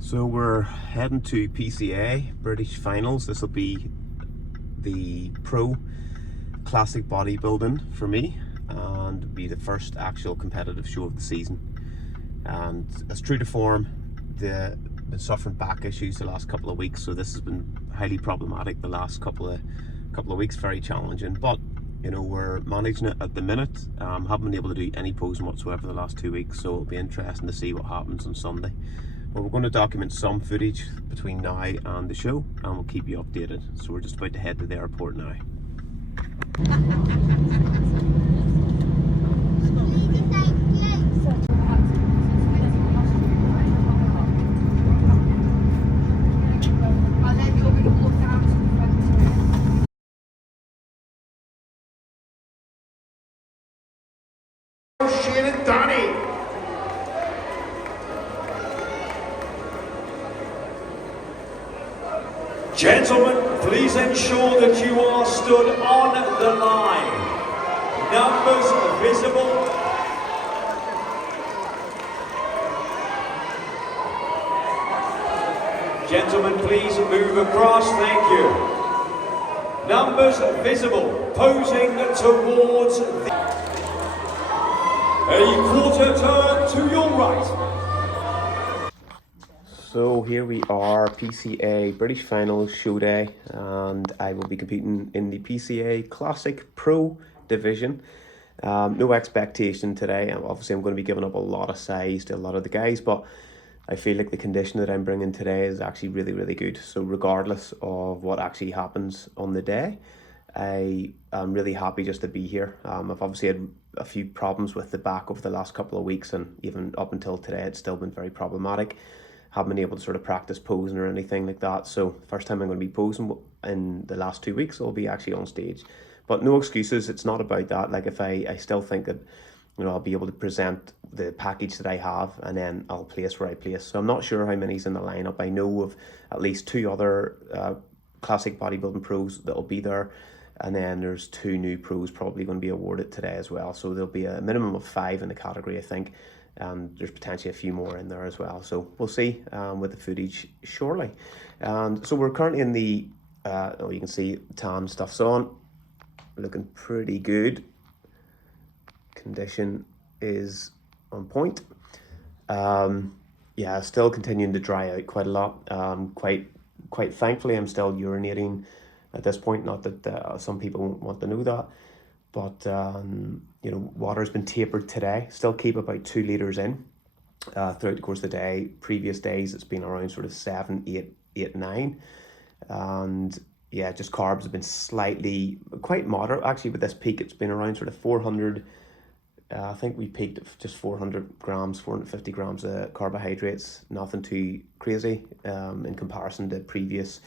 So we're heading to PCA British Finals. This will be the pro classic bodybuilding for me and be the first actual competitive show of the season. And as true to form, they've been suffering back issues the last couple of weeks, so this has been highly problematic the last couple of weeks, very challenging. But you know, we're managing it at the minute. Haven't been able to do any posing whatsoever the last 2 weeks, so it'll be interesting to see what happens on Sunday. But we're going to document some footage between now and the show, and we'll keep you updated. So we're just about to head to the airport now. Gentlemen, please ensure that you are stood on the line. Numbers visible. Gentlemen, please move across, thank you. Numbers visible, posing towards the... A quarter turn to your right. So here we are, PCA British Finals show day, and I will be competing in the PCA Classic Pro division. No expectation today. Obviously I'm going to be giving up a lot of size to a lot of the guys, but I feel like the condition that I'm bringing today is actually really good. So regardless of what actually happens on the day, I am really happy just to be here. I've obviously had a few problems with the back over the last couple of weeks, and even up until today it's still been very problematic. Haven't been able to sort of practice posing or anything like that. So first time I'm going to be posing in the last 2 weeks, I'll be actually on stage. But no excuses, it's not about that. Like, if I still think that, you know, I'll be able to present the package that I have, and then I'll place where I place. So I'm not sure how many's in the lineup. I know of at least 2 other classic bodybuilding pros that'll be there, and then there's 2 new pros probably going to be awarded today as well. So there'll be a minimum of 5 in the category, I think. There's potentially a few more in there as well, so we'll see with the footage shortly. And so we're currently in the you can see tan stuff's on, looking pretty good. Condition is on point. Yeah, still continuing to dry out quite a lot. Quite thankfully, I'm still urinating at this point. Not that some people won't want to know that. But you know, water's been tapered today. Still keep about 2 litres in throughout the course of the day. Previous days it's been around sort of 7, 8, 9. And yeah, just carbs have been slightly, quite moderate actually. With this peak, it's been around sort of 400. I think we peaked at just 400 grams, 450 grams of carbohydrates. Nothing too crazy in comparison to previous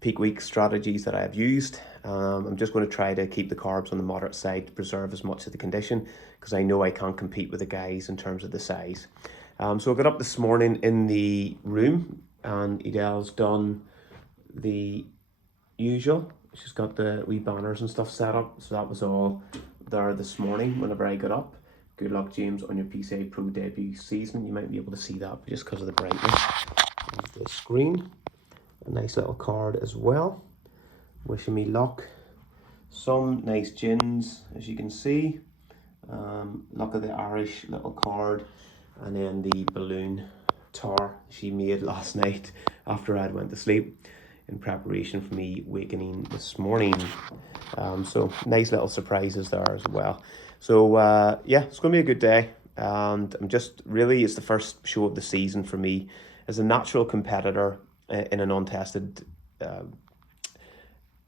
peak week strategies that I have used. I'm just going to try to keep the carbs on the moderate side to preserve as much of the condition, because I know I can't compete with the guys in terms of the size. So I got up this morning in the room, and Edel's done the usual. She's got the wee banners and stuff set up, so that was all there this morning whenever I got up. Good luck, James, on your PCA Pro debut season. You might be able to see that just because of the brightness of the screen. A nice little card as well, wishing me luck. Some nice gins, as you can see. Luck of the Irish little card, and then the balloon tower she made last night after I'd went to sleep in preparation for me wakening this morning. So nice little surprises there as well. So yeah, it's going to be a good day, and I'm just really, it's the first show of the season for me as a natural competitor in an untested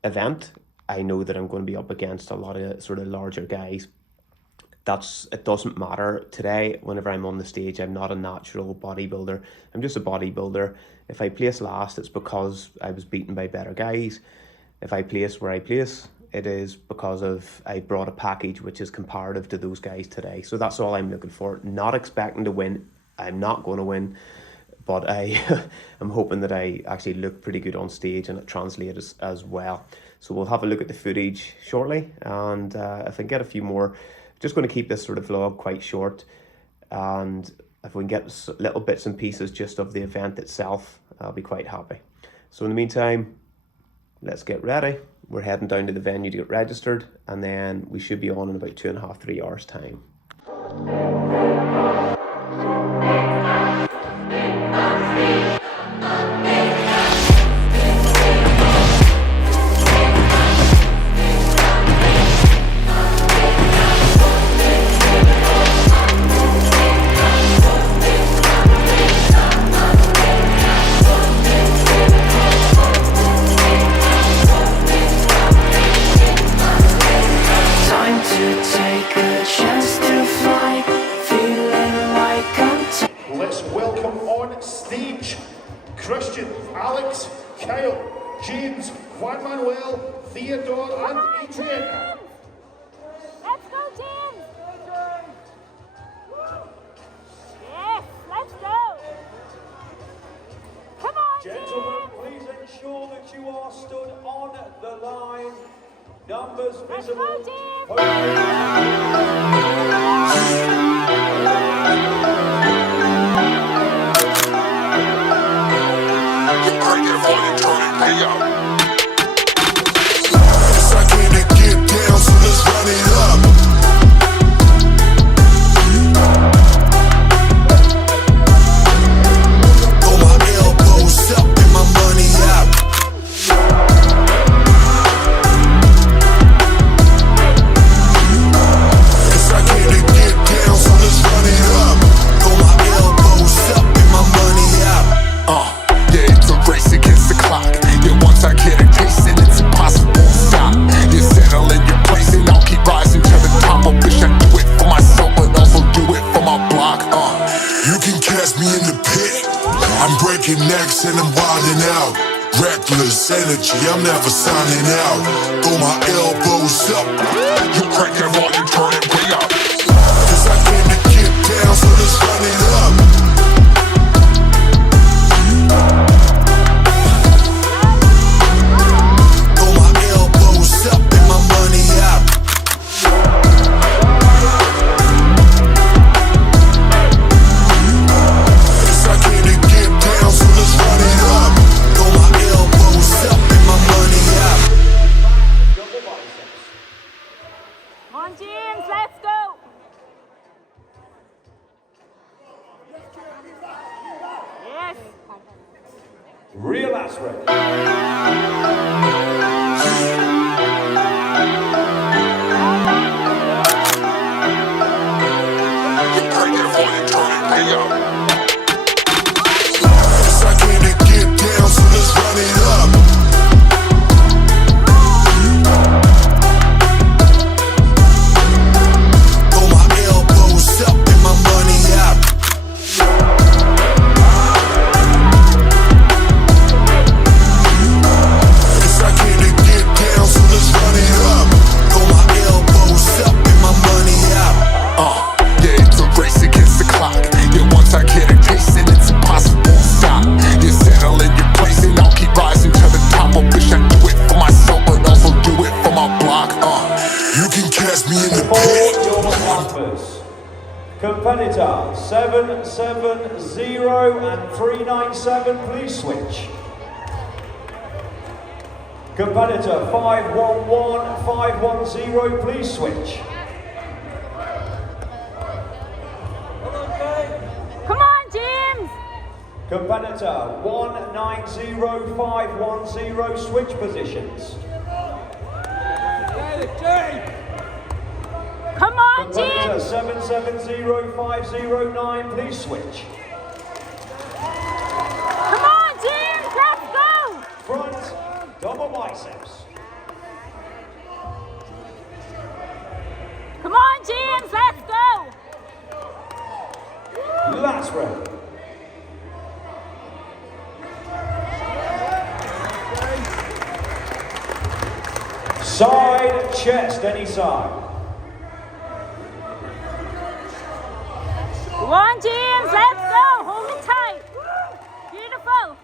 event. I know that I'm going to be up against a lot of sort of larger guys. It doesn't matter today. Whenever I'm on the stage, I'm not a natural bodybuilder. I'm just a bodybuilder. If I place last, it's because I was beaten by better guys. If I place where I place, it is because I brought a package which is comparative to those guys today. So that's all I'm looking for. Not expecting to win. I'm not going to win. But I'm hoping that I actually look pretty good on stage and it translates as well. So we'll have a look at the footage shortly, and if I get a few more, just going to keep this sort of vlog quite short, and if we can get little bits and pieces just of the event itself, I'll be quite happy. So in the meantime, let's get ready. We're heading down to the venue to get registered, and then we should be on in about 2.5, 3 hours time. Let's welcome on stage Christian, Alex, Kyle, James, Juan Manuel, Theodore, and Adrian. Let's go, James! Yes, let's go! Come on, Gentlemen, James! please ensure that you are stood on the line. Numbers Let's visible. go, James! Necks and I'm wilding out. Reckless energy, I'm never signing out. Throw my elbows up. You crank that volume, turn it way up. Cause I came to get down, so let's run it up. Throw my elbows up and my money out. Cause I came to get down, so let's run it up. Throw my elbows up and my money out. Come on, James, let's go! Yes! Real ass ready. Crank that volume, turn it way up. Cause I came to get down, so let's run it up. Throw my elbows up and my money out. Cause I came to get down, so let's run it up. Throw my elbows up and my money out. Yeah, it's a race against the clock. Yeah, once I get a taste, and it's impossible to stop. You settle in your place, and I'll keep rising to the top. I wish I do it for myself, but also do it for my block. You can catch me in the For pit. your numbers. Competitor 770 and 397, please switch. Competitor 511, 510, please switch. Come on, James! Competitor 190, 510, switch positions. Come on, Competitor James! 770, 509, please switch. Come on, James, let's go! Front, double biceps. Come on, James, let's go! Last round. Side chest, any side. Come on, James, let's go! Hold it tight! Beautiful!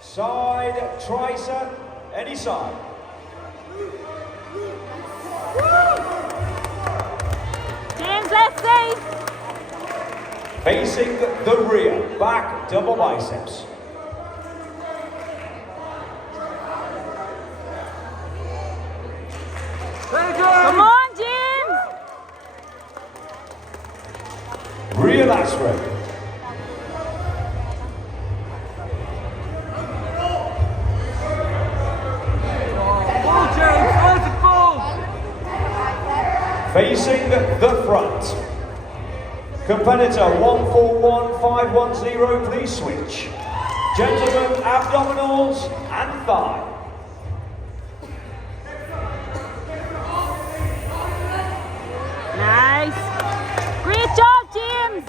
Side tricep, any side. James, let's see! Facing the rear, back double biceps. Come on, James! Rear lateral. Facing the front. Competitor 141510, please switch. Gentlemen, abdominals and thigh. Nice. Great job, James.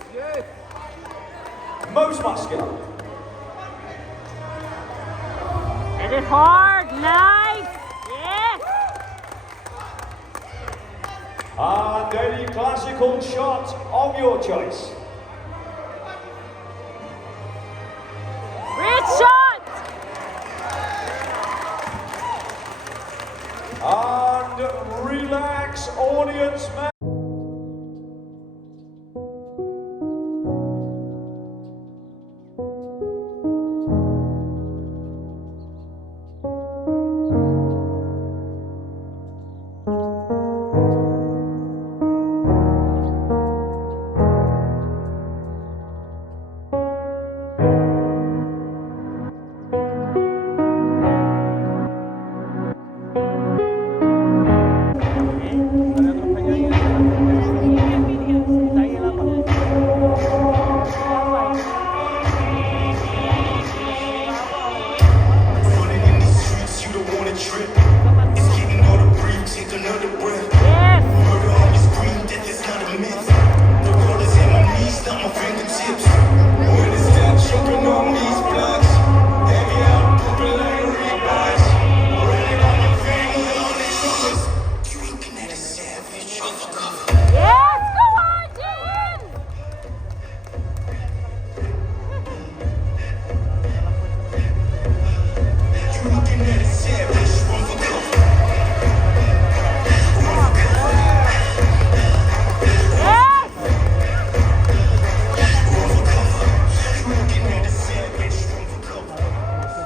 Most muscular. Hit it hard. Nice. Yes. And any classical shot of your choice. Great shot. And relax, audience members.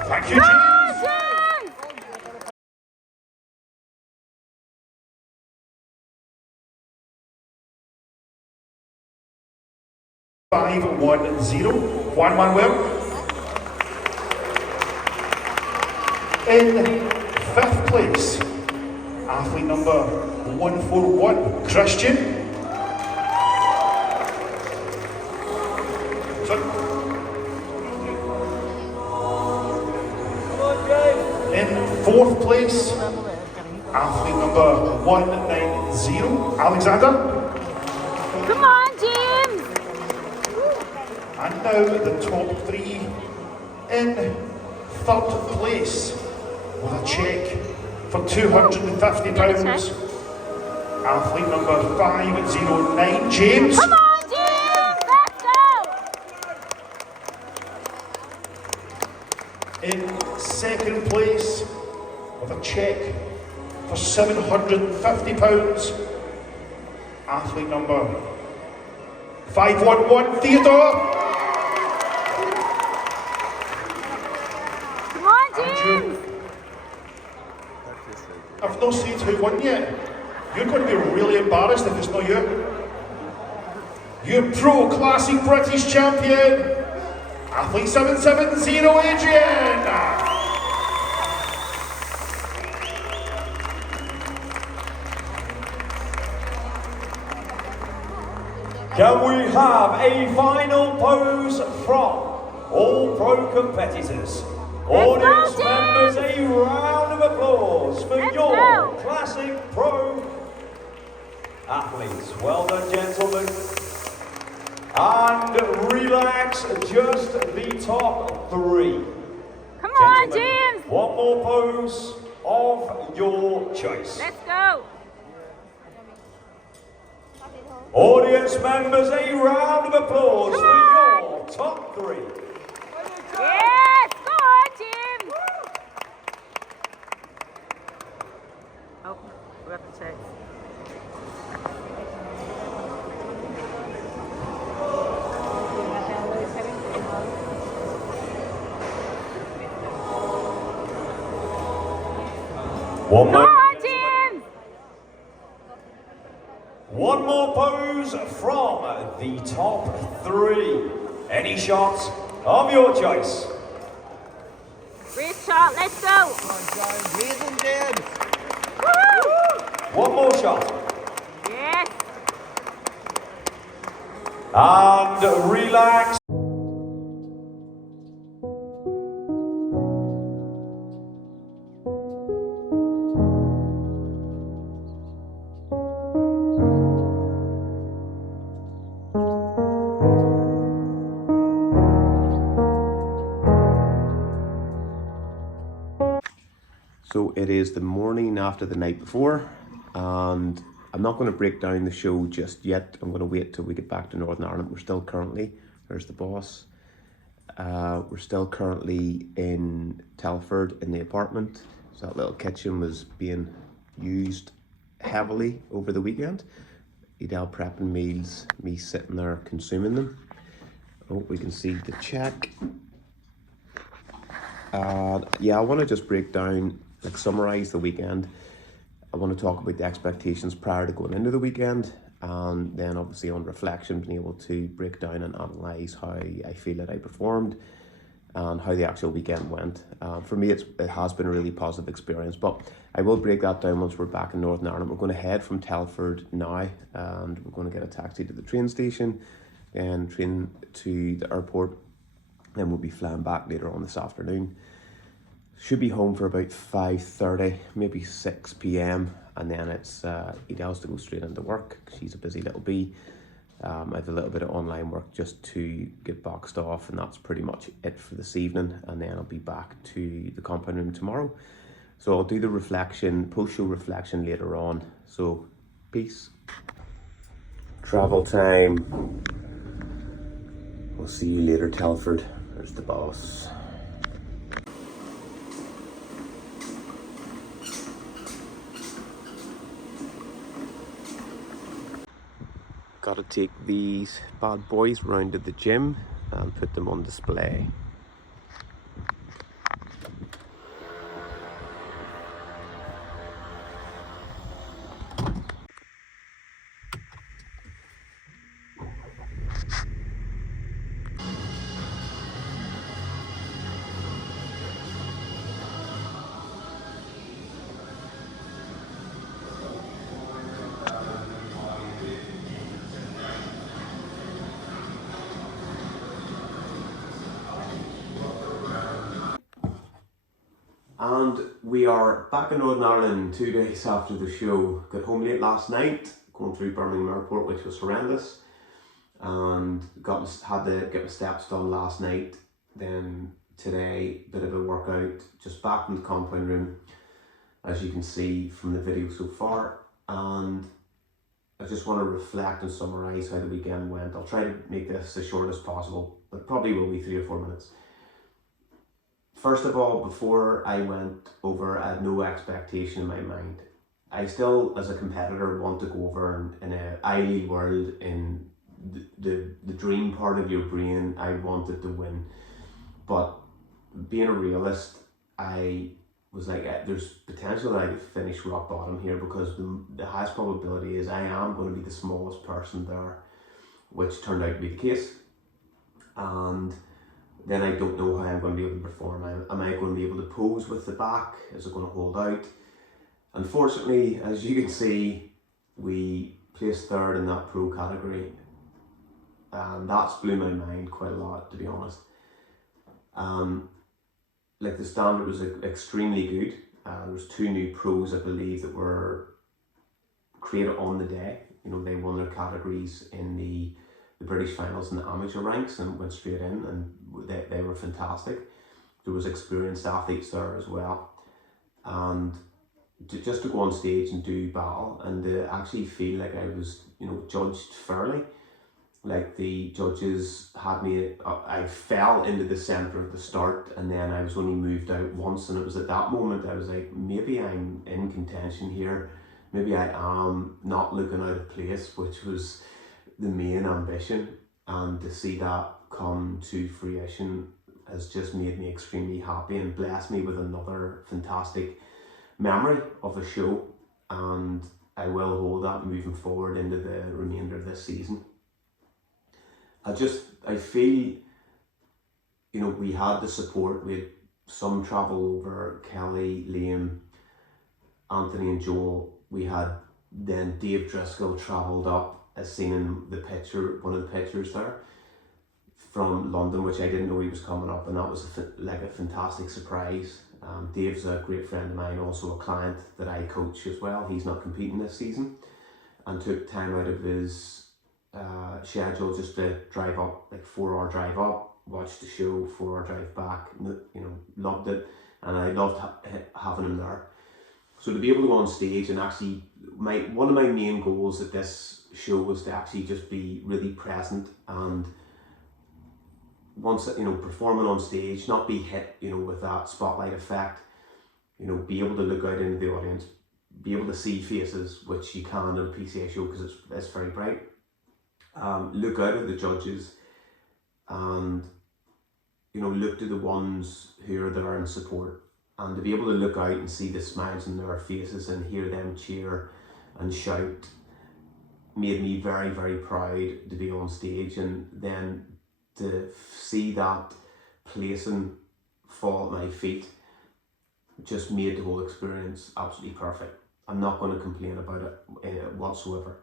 Thank you, James. 5-1-0, Juan Manuel. In 5th place, athlete number 141, Christian. In 4th place, athlete number 190, Alexander. Come on, James. And now the top 3 in 3rd place with a check for £250. Athlete number 509, James. Come on, James. Let's go. In 2nd place with a check for £750. Athlete number 511, Theodore. Come on, James. I've not seen who won yet. You're going to be really embarrassed if it's not you. Your Pro Classic British Champion, athlete 770, Adrian. Can we have a final pose from all pro competitors? Audience members, a round of applause for your Classic Pro athletes. Well done, gentlemen. And relax, just the top 3. Come on, Gentlemen, James. one more pose of your choice. Let's go. Audience members, a round of applause for your top 3. Yes, go on, James. Oh, we have to check. One Go more. on, James! One more pose from the top three. Any shot of your choice. Great shot, let's go! Woo! One more shot. Yes! And relax. So it is the morning after the night before, and I'm not going to break down the show just yet. I'm going to wait till we get back to Northern Ireland. We're still currently, there's the boss. We're still currently in Telford in the apartment. So that little kitchen was being used heavily over the weekend. Edel prepping meals, me sitting there consuming them. Oh, we can see the check. Yeah, I want to just break down, like summarize the weekend. I want to talk about the expectations prior to going into the weekend, and then obviously on reflection, being able to break down and analyse how I feel that I performed and how the actual weekend went. For me, it has been a really positive experience, but I will break that down once we're back in Northern Ireland. We're going to head from Telford now, and we're going to get a taxi to the train station, then train to the airport, then we'll be flying back later on this afternoon. Should be home for about 5:30, maybe 6 p.m, and then it's Edel's to go straight into work. She's a busy little bee. I have a little bit of online work just to get boxed off, and that's pretty much it for this evening, and then I'll be back to the compound room tomorrow. So I'll do the reflection, post-show reflection later on. So peace. Travel time. We'll see you later, Telford. There's the boss. Got to take these bad boys round to the gym and put them on display. And we are back in Northern Ireland 2 days after the show. Got home late last night, going through Birmingham Airport, which was horrendous. And had to get my steps done last night. Then today, bit of a workout, just back in the compound room, as you can see from the video so far. And I just want to reflect and summarise how the weekend went. I'll try to make this as short as possible, but probably will be 3 or 4 minutes. First of all, before I went over, I had no expectation in my mind. I still, as a competitor, want to go over in an ideal world, in the dream part of your brain. I wanted to win. But being a realist, I was like, there's potential that I could finish rock bottom here, because the highest probability is I am going to be the smallest person there, which turned out to be the case. And then I don't know how I'm going to be able to perform. Am I going to be able to pose with the back? Is it going to hold out? Unfortunately, as you can see, we placed third in that pro category, and that's blew my mind quite a lot, to be honest. Like, the standard was extremely good. There was 2 new pros, I believe, that were created on the day. You know, they won their categories in the British finals and the amateur ranks and went straight in, and they were fantastic. There was experienced athletes there as well, and just to go on stage and do battle and to actually feel like I was, you know, judged fairly. Like, the judges had me, I fell into the centre at the start, and then I was only moved out once, and it was at that moment I was like, maybe I'm in contention here, maybe I am not looking out of place, which was the main ambition. And to see that come to fruition has just made me extremely happy and blessed me with another fantastic memory of a show, and I will hold that moving forward into the remainder of this season. I feel, you know, we had the support. We had some travel over, Kelly, Liam, Anthony and Joel. We had then Dave Driscoll travelled up, as seen in the picture, one of the pictures there, from London, which I didn't know he was coming up, and that was a fantastic surprise. Dave's a great friend of mine, also a client that I coach as well. He's not competing this season, and took time out of his schedule just to drive up, like 4-hour drive up, watch the show, 4-hour drive back. You know, loved it, and I loved having him there. So to be able to go on stage and actually, one of my main goals at this show was to actually just be really present, and once, you know, performing on stage, not be hit, you know, with that spotlight effect, you know, be able to look out into the audience, be able to see faces, which you can at a PCA show because it's very bright. Look out at the judges and, you know, look to the ones who are there in support, and to be able to look out and see the smiles in their faces and hear them cheer and shout made me very, very proud to be on stage, and then to see that placing fall at my feet just made the whole experience absolutely perfect. I'm not going to complain about it whatsoever,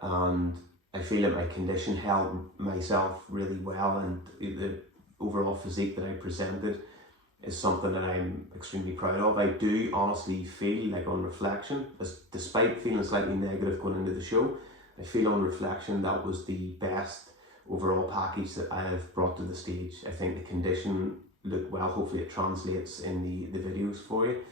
and I feel that my condition held myself really well, and the overall physique that I presented is something that I'm extremely proud of. I do honestly feel like, on reflection, despite feeling slightly negative going into the show, I feel on reflection that was the best overall package that I have brought to the stage. I think the condition looked well. Hopefully it translates in the videos for you.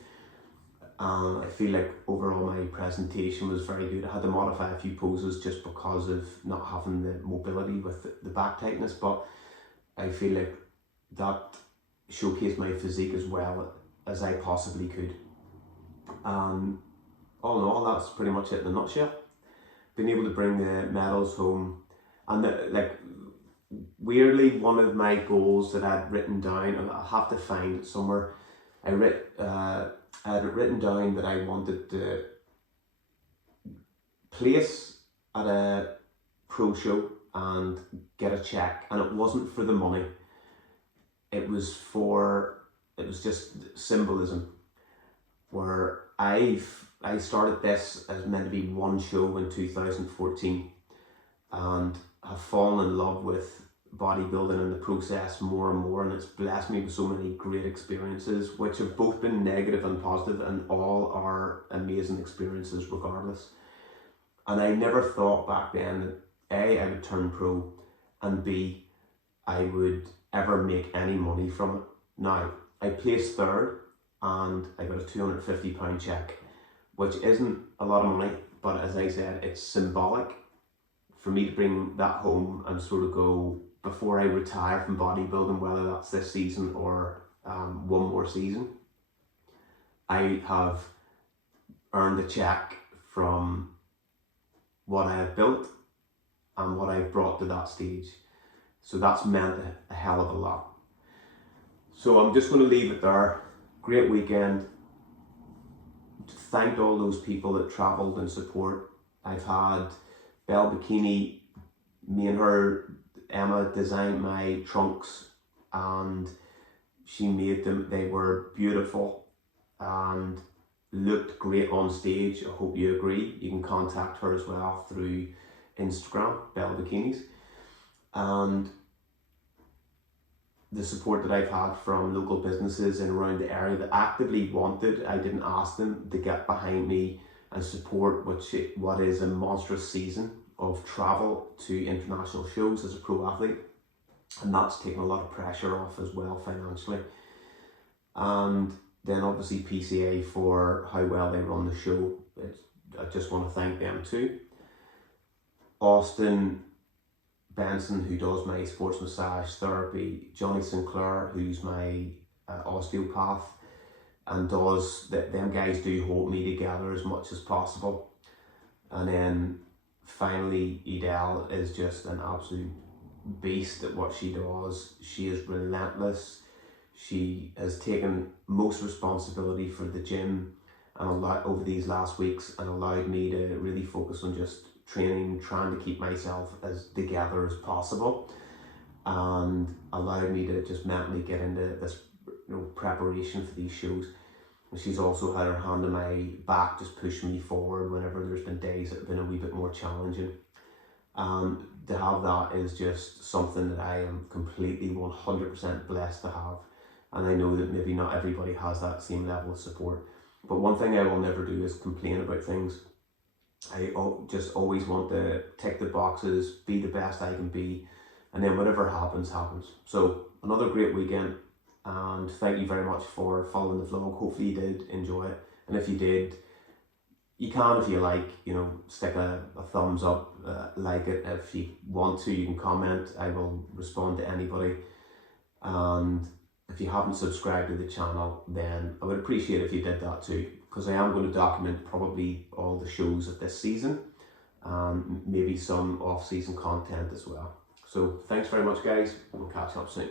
I feel like overall my presentation was very good. I had to modify a few poses just because of not having the mobility with the back tightness, but I feel like that showcased my physique as well as I possibly could. All in all, that's pretty much it in a nutshell. Being able to bring the medals home, and weirdly, one of my goals that I'd written down, and I have to find it somewhere, I had written down that I wanted to place at a pro show and get a check, and it wasn't for the money. It was just symbolism, where I started this as meant to be one show in 2014, and have fallen in love with bodybuilding in the process more and more, and it's blessed me with so many great experiences, which have both been negative and positive, and all are amazing experiences regardless. And I never thought back then that A, I would turn pro, and B, I would ever make any money from it. Now, I placed third and I got a £250 check, which isn't a lot of money, but as I said, it's symbolic for me to bring that home and sort of go, before I retire from bodybuilding, whether that's this season or one more season, I have earned a check from what I have built and what I've brought to that stage. So that's meant a hell of a lot. So I'm just going to leave it there. Great weekend. Thanked all those people that travelled in support. I've had Belle Bikini, me and her, Emma, designed my trunks, and she made them. They were beautiful and looked great on stage. I hope you agree. You can contact her as well through Instagram, Belle Bikinis. And the support that I've had from local businesses in around the area that actively wanted, I didn't ask them, to get behind me and support what is a monstrous season of travel to international shows as a pro athlete, and that's taken a lot of pressure off as well financially. And then obviously PCA for how well they run the show. I just want to thank them too. Austin Benson, who does my sports massage therapy, Johnny Sinclair, who's my osteopath, and them guys do hold me together as much as possible. And then finally, Edel is just an absolute beast at what she does. She is relentless. She has taken most responsibility for the gym and over these last weeks, and allowed me to really focus on just training, trying to keep myself as together as possible, and allowed me to just mentally get into this, preparation for these shows. And she's also had her hand on my back, just pushing me forward whenever there's been days that have been a wee bit more challenging. And to have that is just something that I am completely 100% blessed to have. And I know that maybe not everybody has that same level of support. But one thing I will never do is complain about things. I just always want to tick the boxes, be the best I can be, and then whatever happens, happens. So another great weekend, and thank you very much for following the vlog. Hopefully you did enjoy it, and if you did, you can, if you like, stick a thumbs up, like it. If you want to, you can comment. I will respond to anybody. And if you haven't subscribed to the channel, then I would appreciate if you did that too, because I am going to document probably all the shows of this season, and maybe some off-season content as well. So thanks very much, guys. We'll catch up soon.